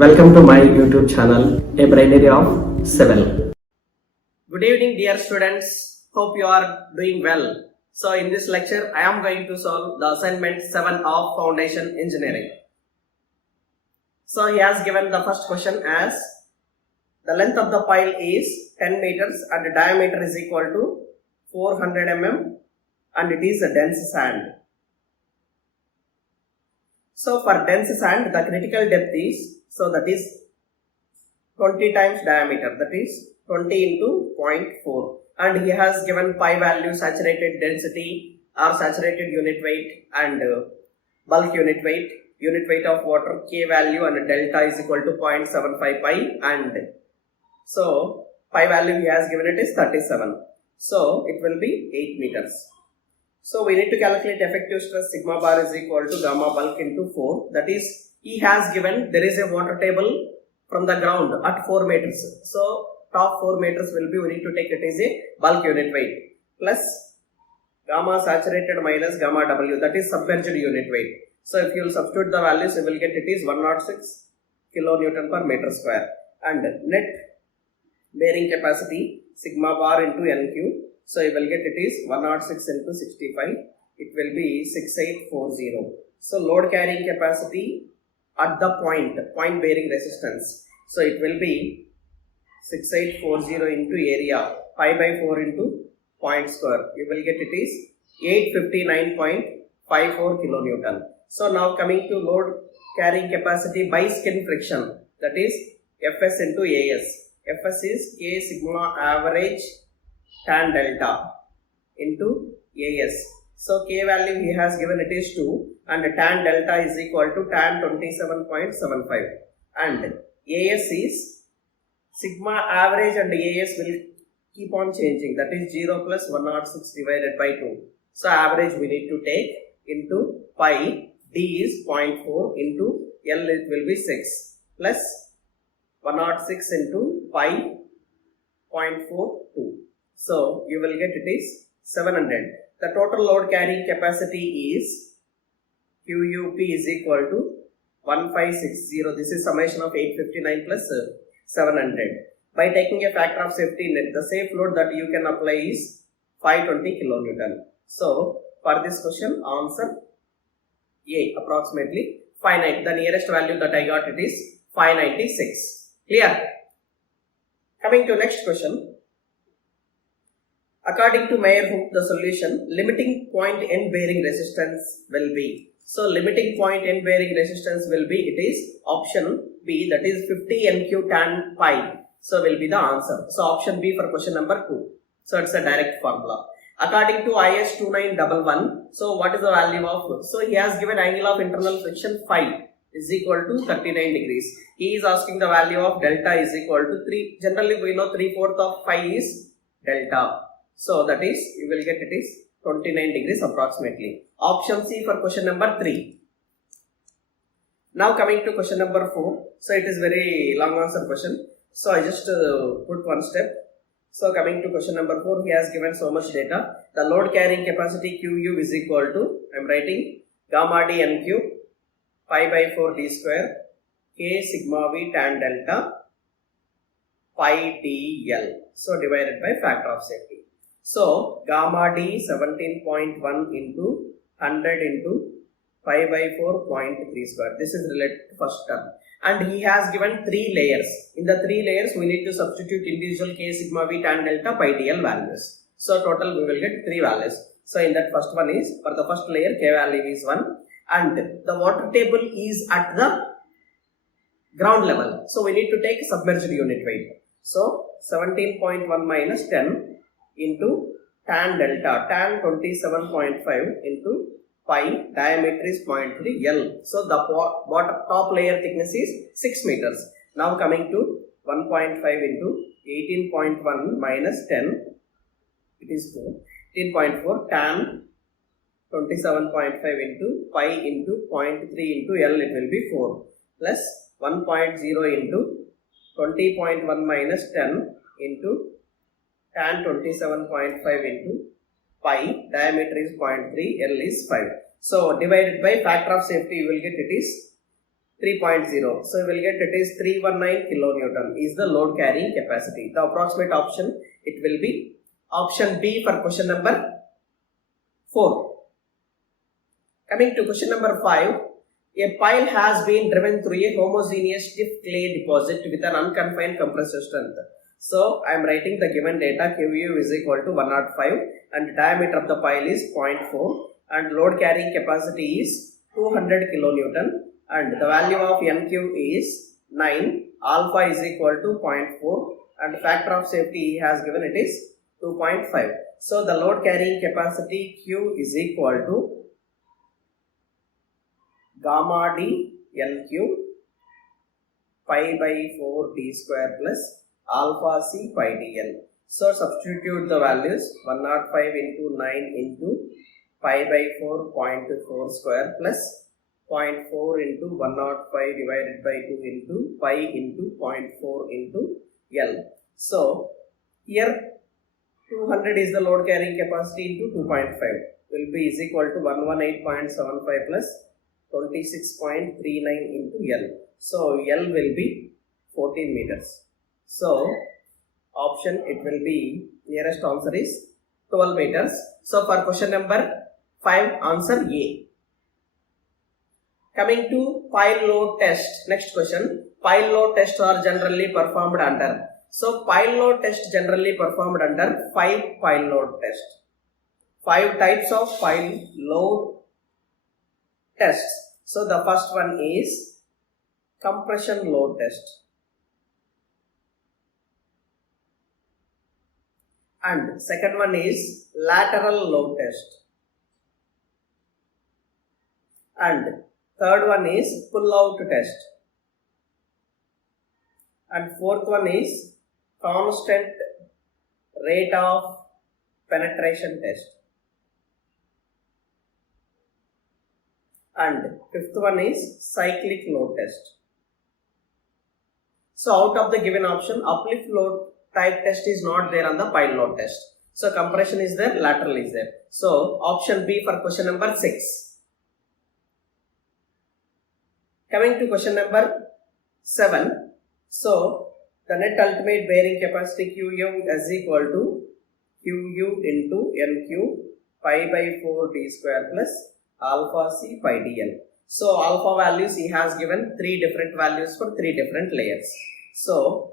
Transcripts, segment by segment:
Welcome to my YouTube channel, A Binary of Civil. Good evening, dear students. Hope you are doing well. So in this lecture, I am going to solve the assignment 7 of Foundation Engineering. So he has given the first question as the length of the pile is 10 meters and the diameter is equal to 400 mm and it is a dense sand. So for dense sand, the critical depth is, so that is 20 times diameter, that is 20 into 0.4, and he has given pi value, saturated density or saturated unit weight and bulk unit weight of water, K value and delta is equal to 0.75 pi, and so pi value he has given it is 37, so it will be 8 meters. So we need to calculate effective stress sigma bar is equal to gamma bulk into 4, that is he has given there is a water table from the ground at 4 meters. So top 4 meters will be, we need to take it as a bulk unit weight plus gamma saturated minus gamma W, that is submerged unit weight. So if you will substitute the values, you will get it is 106 kilonewton per meter square, and net bearing capacity sigma bar into NQ. So you will get it is 106 into 65, it will be 6840. So load carrying capacity at the point bearing resistance. So it will be 6840 into area, pi by 4 into point square. You will get it is 859.54 kilonewton. So now coming to load carrying capacity by skin friction, that is Fs into As. Fs is K sigma average tan delta into As. So K value he has given it is 2 and tan delta is equal to tan 27.75, and As is sigma average and As will keep on changing, that is 0 plus 106 divided by 2. So average we need to take into pi, D is 0.4 into L it will be 6 plus 106 into pi 0.42. So you will get it is 700. The total load carrying capacity is QUP is equal to 1560. This is summation of 859 plus 700. By taking a factor of safety net, the safe load that you can apply is 520 kilonewton. So for this question, answer A, approximately 590. The nearest value that I got it is 596. Clear? Coming to next question. According to Mayer-Hook, the solution, limiting point end bearing resistance will be. So limiting point end bearing resistance will be, it is option B, that is 50 NQ tan pi. So will be the answer. So option B for question number 2. So it's a direct formula. According to IS 2911, so what is the value of, so he has given angle of internal friction phi is equal to 39 degrees. He is asking the value of delta is equal to 3. Generally we know 3/4 of phi is delta. So that is, you will get it is 29 degrees approximately. Option C for question number 3. Now coming to question number 4. So it is very long answer question. So I just put one step. So coming to question number 4, he has given so much data. The load carrying capacity QU is equal to, I am writing gamma D NQ pi by 4 D square K sigma V tan delta pi DL. So divided by factor of safety. So gamma D 17.1 into 100 into pi by 4.3 square. This is related to first term. And he has given 3 layers. In the 3 layers, we need to substitute individual K sigma V tan delta pi DL values. So total we will get 3 values. So in that first one is, for the first layer K value is 1 and the water table is at the ground level. So we need to take submerged unit weight. So 17.1 minus 10 into tan delta, tan 27.5 into pi, diameter is 0.3 L. So the top layer thickness is 6 meters. Now coming to 1.5 into 18.1 minus 10, it is 4. 18.4 tan 27.5 into pi into 0.3 into L, it will be 4 plus 1.0 into 20.1 minus 10 into tan 27.5 into pi, diameter is 0.3, L is 5. So divided by factor of safety, you will get it is 3.0. So we will get it is 319 kilonewton is the load carrying capacity. The approximate option, it will be option B for question number 4. Coming to question number 5. A pile has been driven through a homogeneous stiff clay deposit with an unconfined compressive strength. So I am writing the given data. QU is equal to 105 and diameter of the pile is 0.4 and load carrying capacity is 200 kilonewton and the value of NQ is 9, alpha is equal to 0.4 and factor of safety he has given it is 2.5. So the load carrying capacity Q is equal to gamma D NQ pi by 4 D square plus alpha C pi DL. So substitute the values 105 into 9 into pi by 4.4 square plus 0.4 into 105 divided by 2 into pi into 0.4 into L. So here 200 is the load carrying capacity into 2.5 will be is equal to 118.75 plus 26.39 into L. So L will be 14 meters. So option it will be nearest answer is 12 meters. So for question number 5 answer A. Coming to pile load test. Next question. Pile load tests are generally performed under. So pile load test generally performed under 5 pile load test. 5 types of pile load tests. So the first one is compression load test. And second one is lateral load test. And third one is pull out test. And fourth one is constant rate of penetration test. And fifth one is cyclic load test. So out of the given option, uplift load type test is not there on the pile load test. So compression is there, lateral is there. So option B for question number 6. Coming to question number 7. So the net ultimate bearing capacity QU is equal to QU into NQ pi by 4 D square plus alpha C pi DL. So alpha values he has given 3 different values for 3 different layers. So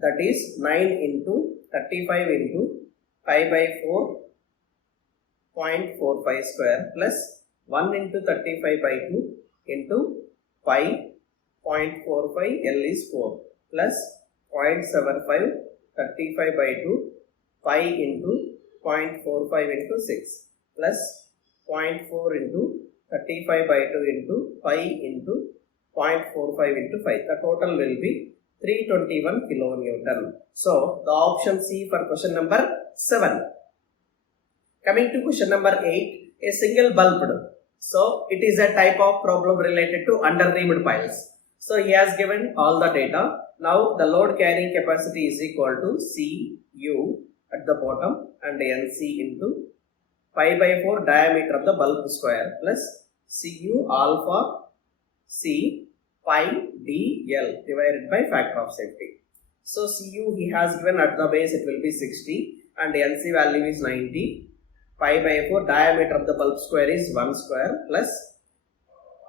that is 9 into 35 into pi by 4.45 square plus 1 into 35 by 2 into pi 0.45 L is 4 plus 0.75 35 by 2 pi into 0.45 into 6 plus 0.4 into 35 by 2 into pi into 0.45 into 5. The total will be 321 kilonewton. So the option C for question number 7. Coming to question number 8, a single bulbed. So it is a type of problem related to under-reamed piles. So he has given all the data. Now the load carrying capacity is equal to Cu at the bottom and Nc into pi by 4 diameter of the bulb square plus Cu alpha C pi DL divided by factor of safety. So Cu he has given at the base it will be 60 and Nc value is 90. Pi by 4 diameter of the bulb square is 1 square plus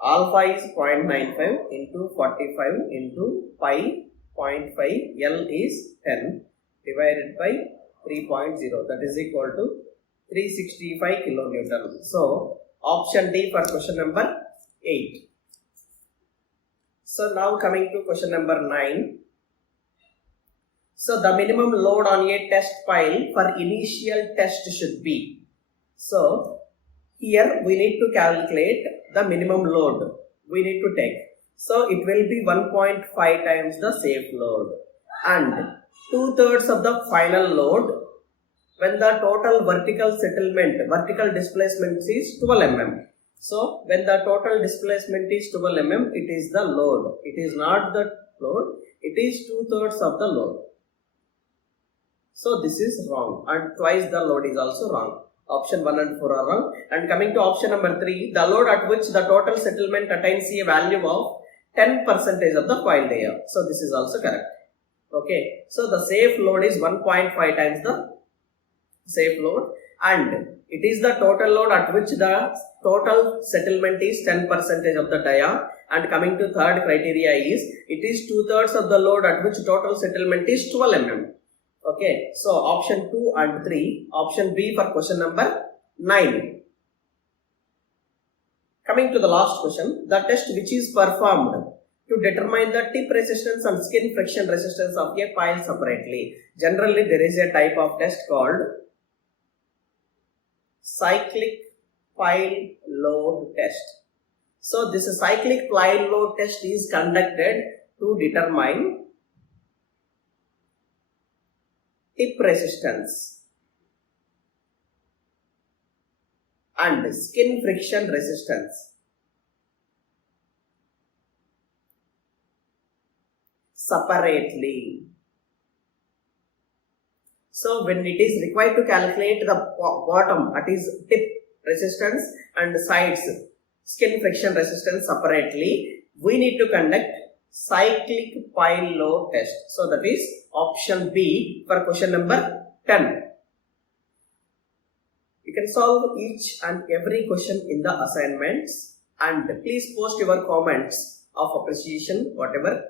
alpha is 0.95 into 45 into pi 0.5 L is 10 divided by 3.0 that is equal to 365 kilonewton. So option D for question number 8. So now coming to question number 9. So the minimum load on a test pile for initial test should be. So here we need to calculate the minimum load we need to take. So it will be 1.5 times the safe load and 2/3 of the final load when the total vertical displacement is 12 mm. So when the total displacement is 12 mm, it is the load. It is not the load, it is 2/3 of the load. So this is wrong and twice the load is also wrong. Option 1 and 4 are wrong. And coming to option number 3, the load at which the total settlement attains a value of 10% of the coiled air. So this is also correct. Okay, so the safe load is 1.5 times the safe load, and it is the total load at which the total settlement is 10% of the dia. And coming to third criteria is, it is 2/3 of the load at which total settlement is 12 mm. Okay, so option 2 and 3, option B for question number 9. Coming to the last question, the test which is performed to determine the tip resistance and skin friction resistance of a pile separately. Generally, there is a type of test called cyclic pile load test. So this cyclic pile load test is conducted to determine tip resistance and skin friction resistance separately. So when it is required to calculate the bottom, that is tip resistance, and sides skin friction resistance separately, we need to conduct cyclic pile load test. So that is option B for question number 10. You can solve each and every question in the assignments, and please post your comments of appreciation, whatever.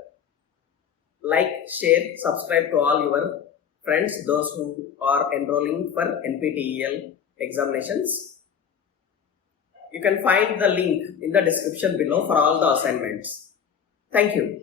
Like, share, subscribe to all your friends, those who are enrolling for NPTEL examinations. You can find the link in the description below for all the assignments. Thank you.